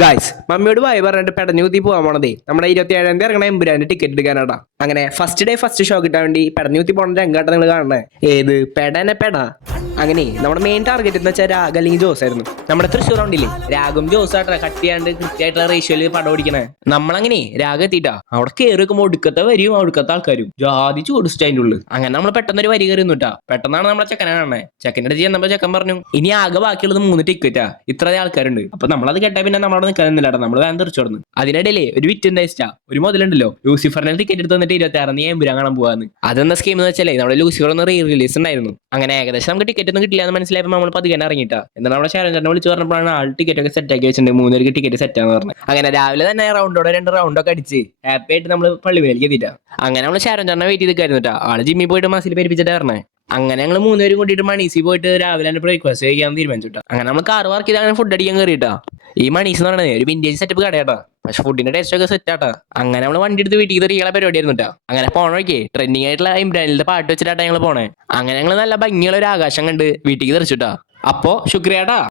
Guys മമ്മിയോട് വായി പറഞ്ഞിട്ട് പെടഞ്ഞൂത്തി പോകാൻ പോണതേ നമ്മുടെ 27-ാം തീയതി ഇറങ്ങണ എമ്പുരാന്റെ ടിക്കറ്റ് എടുക്കാനാട്ടാ. അങ്ങനെ ഫസ്റ്റ് ഡേ ഫസ്റ്റ് ഷോ കിട്ടാൻ വേണ്ടി പെടഞ്ഞൂത്തി പോണ രംഗാട്ട നിങ്ങൾ കാണണേ. ഏത് പെടനെ പെടാ. അങ്ങനെ നമ്മുടെ മെയിൻ ടാർഗറ്റ് എന്ന് വെച്ചാൽ രാഗ് അല്ലെങ്കിൽ ജോസ് ആയിരുന്നു. നമ്മുടെ തൃശ്ശൂർ റൗണ്ടില്ലേ രാഗും ജോസ് ആട്ടാ കട്ട് ചെയ്യാണ്ട് കൃത്യമായിട്ടുള്ള റേഷ്യോയില് പടം ഓടിക്കണേ. നമ്മളങ്ങനെ രാഗ് എത്തിയിട്ടാ അവിടെ കയറി വെക്കുമ്പോൾ ഒടുക്കത്തെ വരിയും ഒടുക്കത്തെ ആൾക്കാരും ജാതിച്ചു കൊടുത്തു അതിൻ്റെ ഉള്ളിൽ. അങ്ങനെ നമ്മൾ പെട്ടെന്നൊരു വരി കയറി നിന്നിട്ടാ. പെട്ടെന്നാണ് നമ്മളെ ചെക്കനെ കാണണേ. ചെക്കൻ്റെ അടുത്ത് ചെന്നപ്പോൾ ചെക്കൻ പറഞ്ഞു ഇനി ആകെ ബാക്കിയുള്ളത് 3 ടിക്കറ്റാ, ഇത്ര ആൾക്കാരുണ്ട്. അപ്പൊ നമ്മളത് കേട്ടാ പിന്നെ നമ്മളവിടെ നിൽക്കാനില്ല, നമ്മൾ വേഗം തെറിച്ചോടുന്നു. അതിനിടയിലേ ഒരു വിറ്റുണ്ടായിട്ടാ ഒരു മുതലുണ്ടല്ലോ ലൂസിഫറിനെ ടിക്കറ്റ് എടുത്ത് വന്നിട്ട് 26 നീ എമ്പുരാൻ കാണാൻ പോവാന്ന്. അതെന്ന സ്കീം എന്ന് വെച്ചാലേ നമ്മുടെ ലൂസിഫർ ഒന്ന് റീ റിലീസ് ഉണ്ടായിരുന്നു. അങ്ങനെ ഏകദേശം നമുക്ക് ടിക്കറ്റ് ഒന്നും കിട്ടില്ല എന്ന് മനസ്സിലായപ്പോൾ നമ്മൾ പതുക്കെ ഇറങ്ങിയിട്ടാ. എന്നാൽ നമ്മുടെ ശാരൻ വിളിച്ച് പറഞ്ഞപ്പോഴാണ് ആൾ ടിക്കറ്റ് ഒക്കെ സെറ്റ് ആക്കി വെച്ചിട്ടുണ്ട്, 3 പേർക്ക് ടിക്കറ്റ് സെറ്റ് ആണെന്ന് പറഞ്ഞു. അങ്ങനെ രാവിലെ തന്നെ റൗണ്ടോടെ 2 റൗണ്ടൊക്കെ അടിച്ച് ഹാപ്പി ആയിട്ട് നമ്മൾ പള്ളിവേലിക്ക് എത്തിയിട്ടാ. അങ്ങനെ നമ്മൾ ശാരൻ വെയിറ്റ് ചെയ്തിട്ടായിരുന്നു. ആള് ജിമ്മിൽ പോയിട്ട് മസിൽ പെരിപ്പിച്ചിട്ട് പറഞ്ഞേ. അങ്ങനെ ഞങ്ങൾ 3 പേരും കൂട്ടിയിട്ട് മണീസി പോയിട്ട് രാവിലെ തന്നെ ബ്രേക്ക്ഫാസ്റ്റ് കഴിക്കാൻ തീരുമാനിച്ചു. അങ്ങനെ നമ്മൾ കാർ വർക്ക് ചെയ്ത് അങ്ങനെ ഫുഡ് അടിക്കാൻ കയറിയിട്ടാ. ഈ മണീസ് എന്ന് പറയുന്നത് ഒരു വിന്റേജ് സെറ്റപ്പ് കടയാട്ടാ, പക്ഷെ ഫുഡിന്റെ ടേസ്റ്റ് ഒക്കെ സെറ്റ് ആട്ടാ. അങ്ങനെ നമ്മൾ വണ്ടി എടുത്ത് വീട്ടിൽ തെറിയുള്ള പരിപാടി ആയിരുന്നുട്ടാ. അങ്ങനെ പോണോക്കെ ട്രെൻഡിങ് ആയിട്ടുള്ള ഇമ്രാനിലത്തെ പാട്ട് വെച്ചിട്ടാ ഞങ്ങൾ പോണേ. അങ്ങനെ ഞങ്ങൾ നല്ല ഭംഗിയുള്ള ഒരു ആകാശം കണ്ട് വീട്ടിൽ തെറിച്ചിട്ടാ. അപ്പോ ശുക്രിയാട്ടാ.